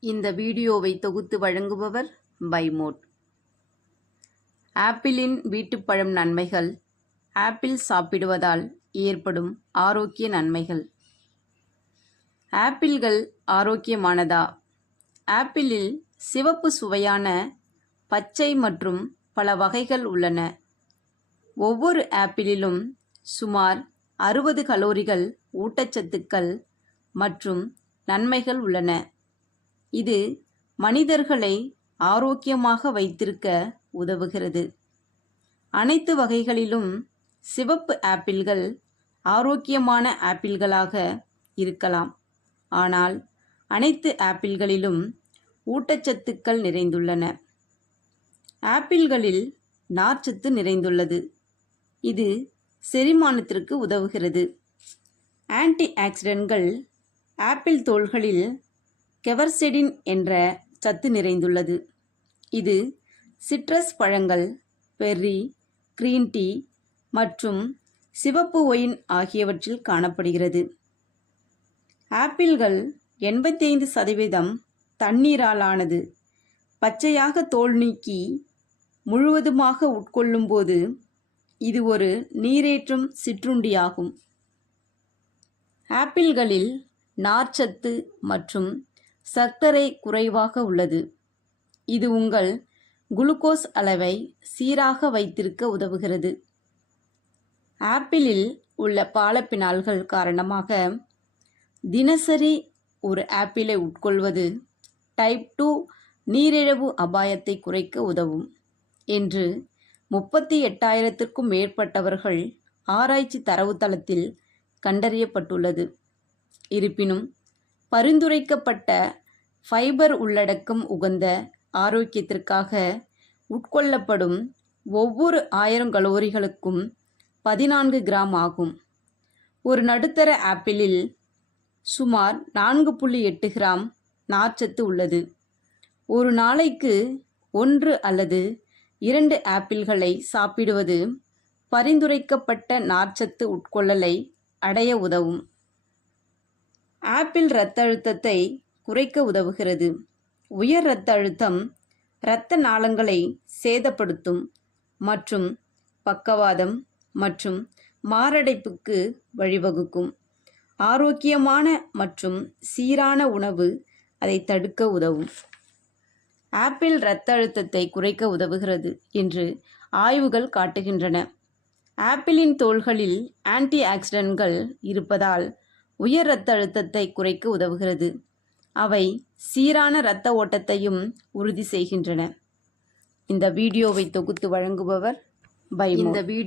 இந்த வீடியோவை தொகுத்து வழங்குபவர் பைமோட். ஆப்பிளின் வீட்டுப்பழம் நன்மைகள். ஆப்பிள் சாப்பிடுவதால் ஏற்படும் ஆரோக்கிய நன்மைகள். ஆப்பிள்கள் ஆரோக்கியமானதா? ஆப்பிளில் சிவப்பு சுவையான பச்சை மற்றும் பல வகைகள் உள்ளன. ஒவ்வொரு ஆப்பிளிலும் சுமார் அறுபது கலோரிகள் ஊட்டச்சத்துக்கள் மற்றும் நன்மைகள் உள்ளன. இது மனிதர்களை ஆரோக்கியமாக வைத்திருக்க உதவுகிறது. அனைத்து வகைகளிலும் சிவப்பு ஆப்பிள்கள் ஆரோக்கியமான ஆப்பிள்களாக இருக்கலாம். ஆனால் அனைத்து ஆப்பிள்களிலும் ஊட்டச்சத்துக்கள் நிறைந்துள்ளன. ஆப்பிள்களில் நார்ச்சத்து நிறைந்துள்ளது. இது செரிமானத்திற்கு உதவுகிறது. ஆன்டி ஆக்சிடென்ட்கள் ஆப்பிள் தோள்களில் கெவர்செடின் என்ற சத்து நிறைந்துள்ளது. இது சிட்ரஸ் பழங்கள் பெர்ரி கிரீன் டீ மற்றும் சிவப்பு ஒயின் ஆகியவற்றில் காணப்படுகிறது. ஆப்பிள்கள் எண்பத்தைந்து சதவீதம் தண்ணீராலானது. பச்சையாக தோல் நீக்கி முழுவதுமாக உட்கொள்ளும்போது இது ஒரு நீரேற்றும் சிற்றுண்டியாகும். ஆப்பிள்களில் நார்ச்சத்து மற்றும் சர்க்கரை குறைவாக உள்ளது. இது உங்கள் குளுக்கோஸ் அளவை சீராக வைத்திருக்க உதவுகிறது. ஆப்பிளில் உள்ள பாலப்பினால்கள் காரணமாக தினசரி ஒரு ஆப்பிளை உட்கொள்வது டைப் டூ நீரிழிவு அபாயத்தை குறைக்க உதவும் என்று முப்பத்தி எட்டாயிரத்திற்கும் மேற்பட்டவர்கள் ஆராய்ச்சி தரவுத்தளத்தில் கண்டறியப்பட்டுள்ளது. இருப்பினும் பரிந்துரைக்கப்பட்ட ஃபைபர் உள்ளடக்கம் உகந்த ஆரோக்கியத்திற்காக உட்கொள்ளப்படும் ஒவ்வொரு ஆயிரம் கலோரிகளுக்கும் பதினான்கு கிராம் ஆகும். ஒரு நடுத்தர ஆப்பிளில் சுமார் நான்கு புள்ளி எட்டு கிராம் நார்ச்சத்து உள்ளது. ஒரு நாளைக்கு ஒன்று அல்லது இரண்டு ஆப்பிள்களை சாப்பிடுவது பரிந்துரைக்கப்பட்ட நார்ச்சத்து உட்கொள்ளலை அடைய உதவும். ஆப்பிள் இரத்த அழுத்தத்தை குறைக்க உதவுகிறது. உயர் இரத்த அழுத்தம் இரத்த நாளங்களை சேதப்படுத்தும் மற்றும் பக்கவாதம் மற்றும் மாரடைப்புக்கு வழிவகுக்கும். ஆரோக்கியமான மற்றும் சீரான உணவு அதை தடுக்க உதவும். ஆப்பிள் இரத்த அழுத்தத்தை குறைக்க உதவுகிறது என்று ஆய்வுகள் காட்டுகின்றன. ஆப்பிளின் தோள்களில் ஆன்டி ஆக்சிடென்ட்கள் இருப்பதால் உயர் இரத்த அழுத்தத்தை குறைக்க உதவுகிறது. அவை சீரான இரத்த ஓட்டத்தையும் உறுதி செய்கின்றன. இந்த வீடியோவை தொகுத்து வழங்குபவர் பை இந்த வீடியோ